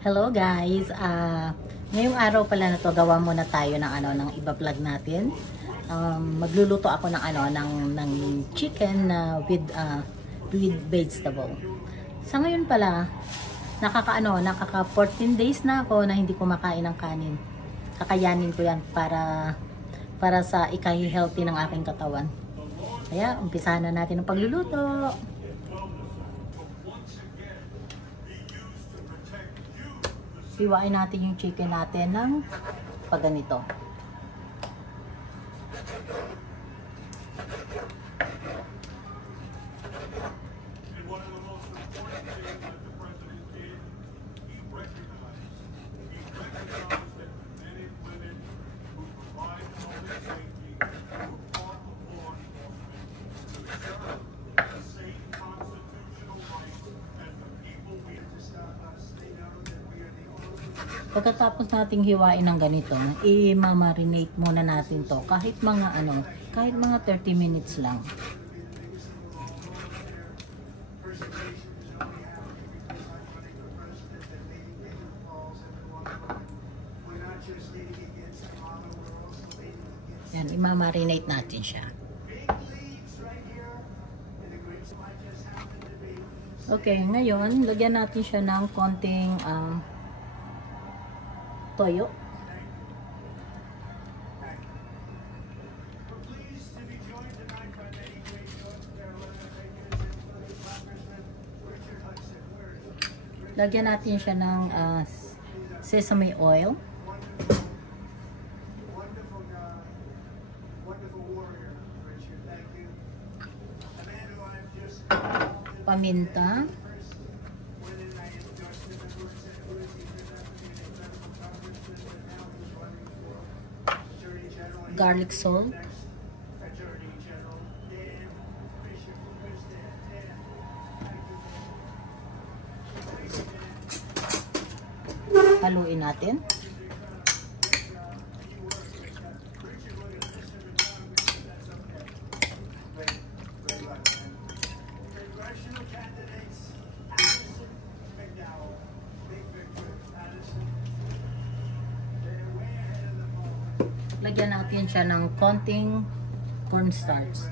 Hello guys, ngayong araw pala na to gawa muna tayo ng ng iba-vlog natin. Magluluto ako ng ng chicken with vegetable. Sa ngayon pala, nakaka 14 days na ako na hindi kumakain ng kanin. Kakayanin ko 'yan para sa ika-healthy ng aking katawan. Kaya umpisahan na natin ang pagluluto. Hiwain natin yung chicken natin ng pagganito. Pagkatapos nating hiwain ng ganito, i-marinate muna natin to kahit mga 30 minutes lang. Yan, i-marinate natin siya. Okay, ngayon, lagyan natin siya ng konting toyo. Lagyan natin siya ng sesame oil. Paminta. Garlic salt. Haluin natin. Lagyan natin siya ng konting cornstarch.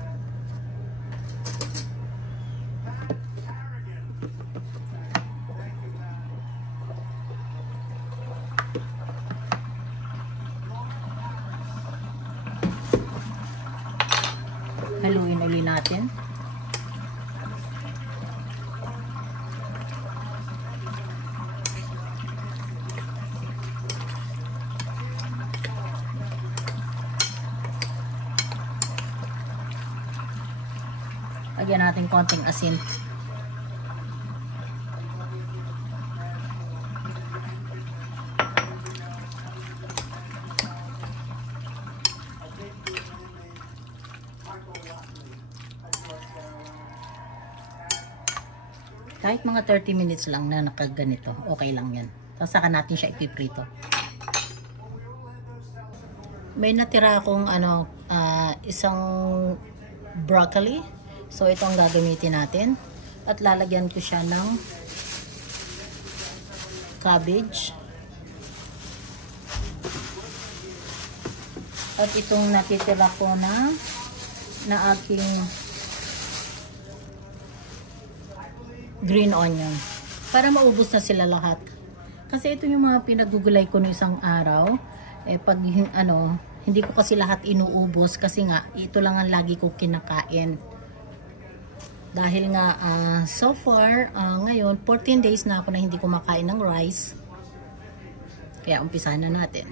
Haluin ulit natin. Lagyan natin konting asin. Kahit mga 30 minutes lang na nakaganito, okay lang yan. Tapos saka natin siya ipiprito. May natira akong isang broccoli. So ito ang gagamitin natin. At lalagyan ko siya ng cabbage. At itong natitira ko na aking green onion. Para maubos na sila lahat. Kasi ito yung mga pinagugulay ko no isang araw. Pag hindi ko kasi lahat inuubos kasi nga ito lang ang lagi ko kinakain. Dahil nga so far ngayon 14 days na ako na hindi kumakain ng rice. Kaya umpisahan na natin.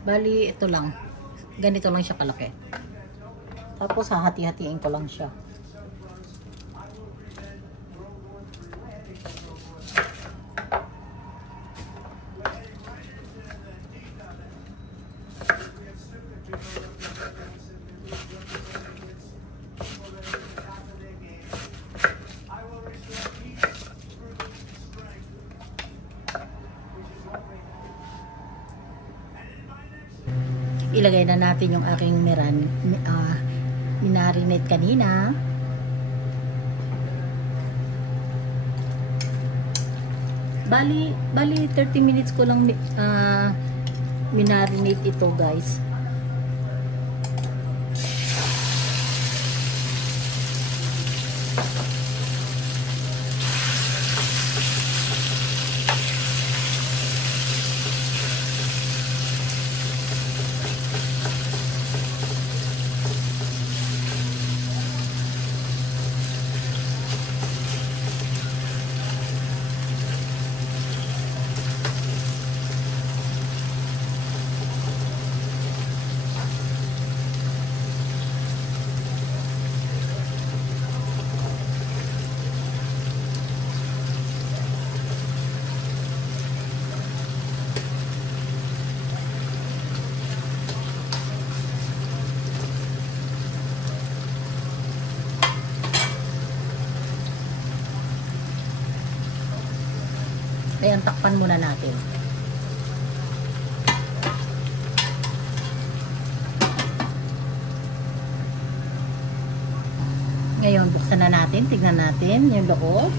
Bali, ito lang. Ganito lang siya kalaki. Tapos, hahati-hatiin ko lang siya. Ilagay na natin yung aking minarinate kanina. Bali 30 minutes ko lang minarinate ito, guys. Ayan, takpan muna natin. Ngayon, buksan na natin. Tignan natin yung loob.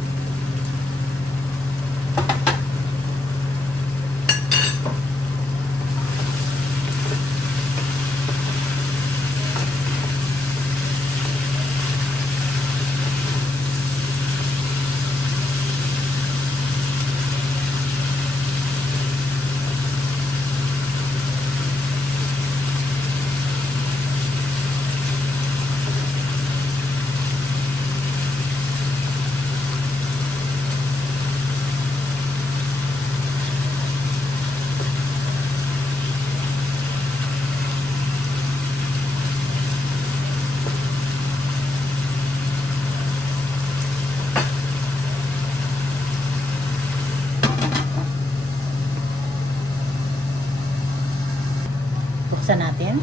Buksan natin.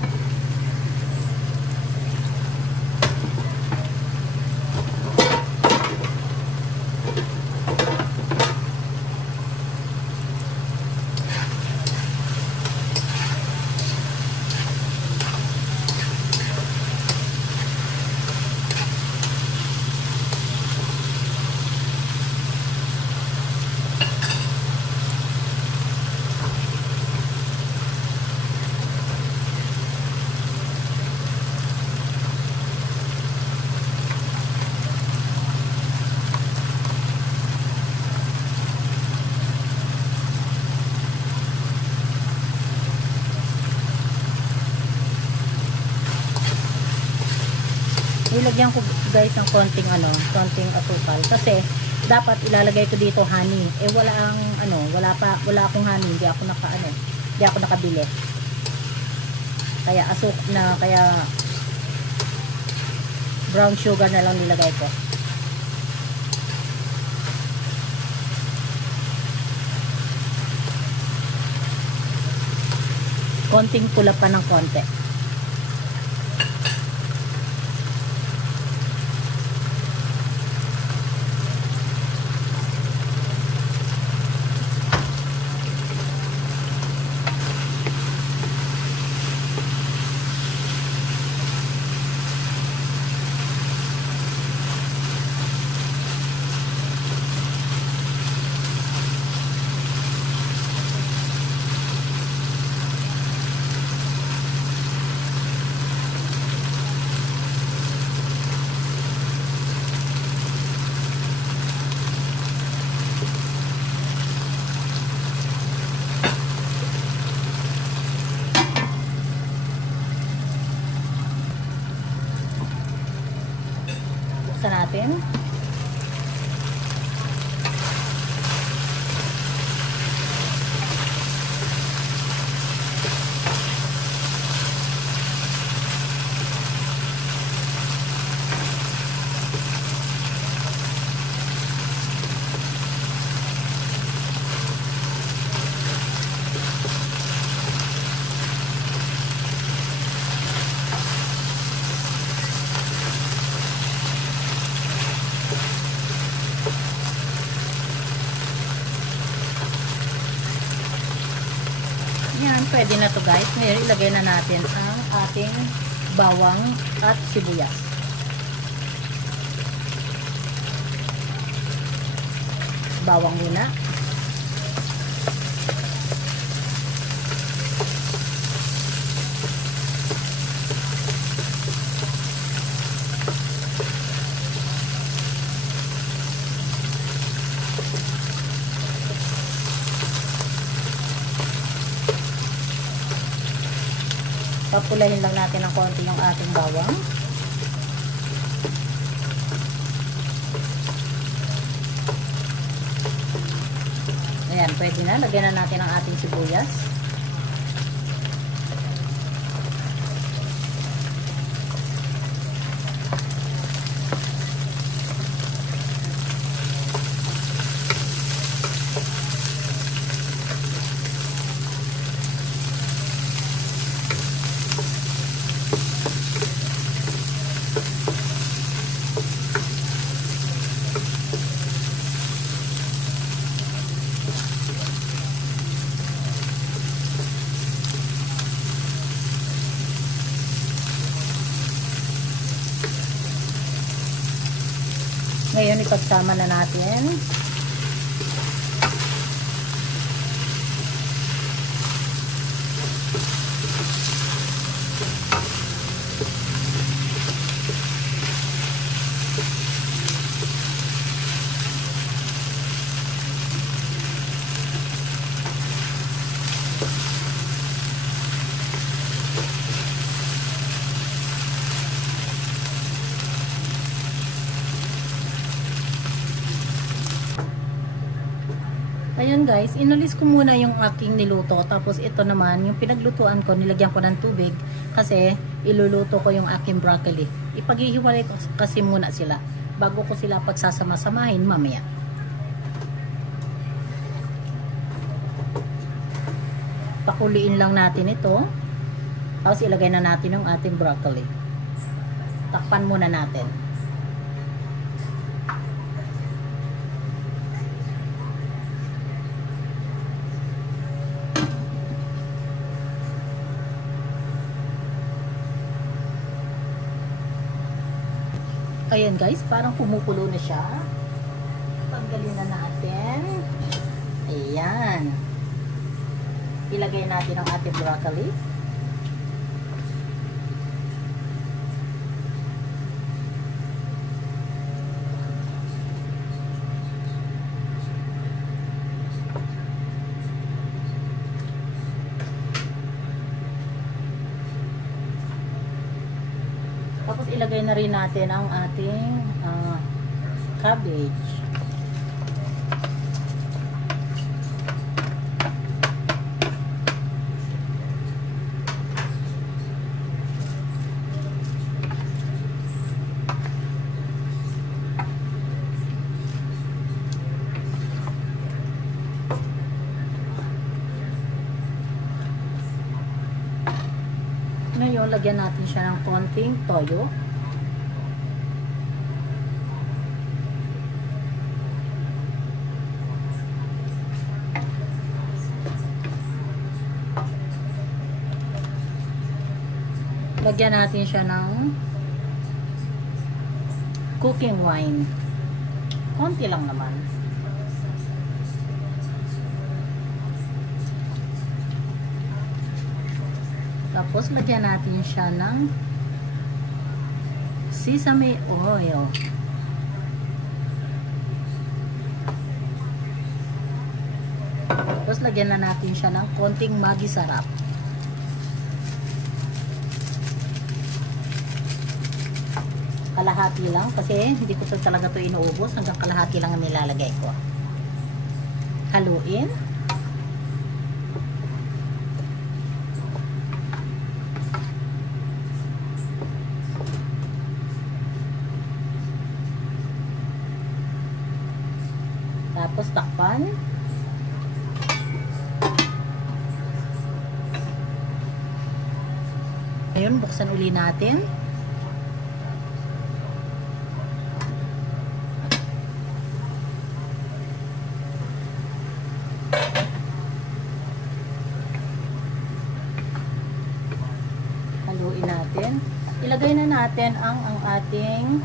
Ilagyan ko, guys, ng konting asukal kasi dapat ilalagay ko dito honey. Eh wala akong honey, hindi ako nakabili. Kaya kaya brown sugar na lang nilagay ko. Konting pula pa ng konti. natin. Yan, pwede na to guys. Ngayon, ilagay na natin ang ating bawang at sibuyas. Bawang muna. Papulahin lang natin ng konti yung ating bawang. Ayan, pwede na. Lagyan na natin ang ating sibuyas. Ngayon, ipagsama na natin. Ayun guys, inalis ko muna yung aking niluto. Tapos ito naman, yung pinaglutuan ko, nilagyan ko ng tubig. Kasi iluluto ko yung aking broccoli. Ipaghihiwalay ko kasi muna sila. Bago ko sila pagsasama-samahin mamaya. Pakuliin lang natin ito. Tapos ilagay na natin yung ating broccoli. Takpan muna natin. Ayan guys, parang kumukulo na siya. Tanggalin na natin. Ayan. Ilagay natin ang ating broccoli. Tapos ilagay na rin natin ang ating cabbage. Ngayon, lagyan natin siya ng konting toyo. Lagyan natin siya ng cooking wine. Konti lang naman. Tapos, lagyan natin siya ng sesame oil. Tapos, lagyan na natin siya ng konting Maggi sarap. Kalahati lang kasi hindi ko talaga to inuubos. Hanggang kalahati lang ang nilalagay ko. Haluin. Tapos takpan. Ngayon, buksan uli natin. Haluin natin. Ilagay na natin ang ating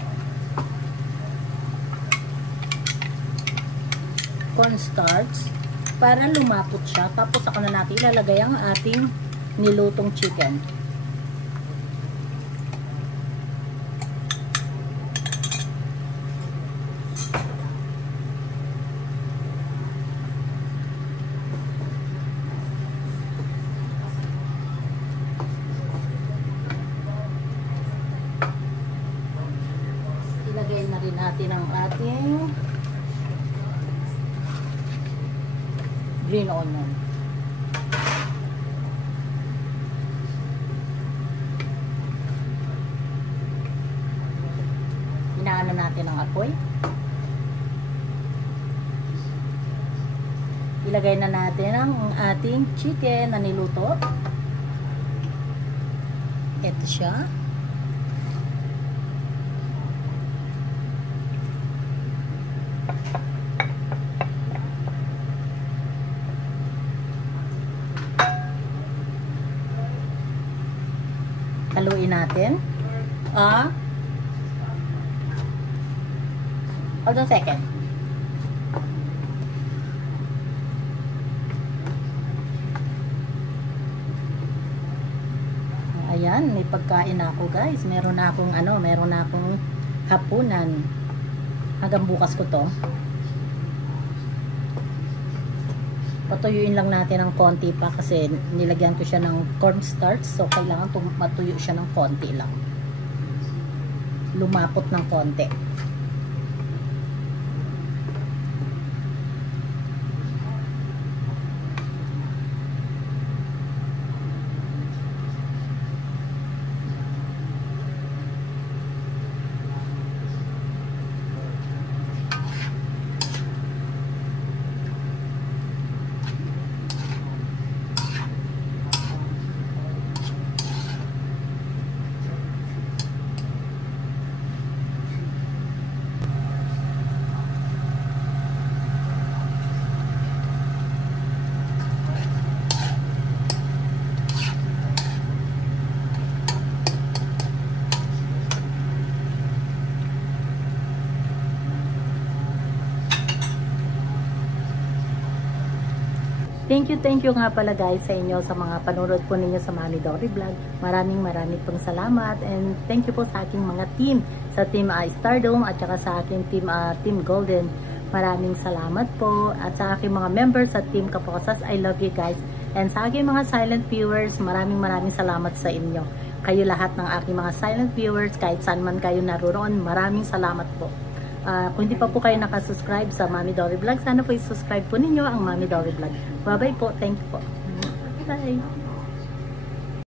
cornstarch para lumapot siya. Tapos saka na natin ilalagay ang ating nilutong chicken. Ilagay na rin natin ang ating green onion. Inaano natin ang apoy. Ilagay na natin ang ating chicken na niluto. Ito siya. Haluin natin. Hold on a second. Ayan, may pagkain na ako, guys. Meron na akong hapunan. Hanggang bukas ko to. Patuyuin lang natin ng konti pa kasi nilagyan ko siya ng cornstarch, so kailangan matuyo siya ng konti lang. Lumapot ng konti. Thank you nga pala guys sa inyo sa mga panonood po ninyo sa Mami Dory Vlog. Maraming pong salamat and thank you po sa aking mga team, sa team Stardom at saka sa aking team Golden. Maraming salamat po at sa aking mga members sa team Kapokasas, I love you guys. And sa aking mga silent viewers, maraming salamat sa inyo. Kayo lahat ng aking mga silent viewers, kahit saan man kayo naroon, maraming salamat po. Kung hindi pa po kayo nakasubscribe sa Mami Dory Vlog, sana po i-subscribe po ninyo ang Mami Dory Vlog. Bye-bye po. Thank you po. Bye.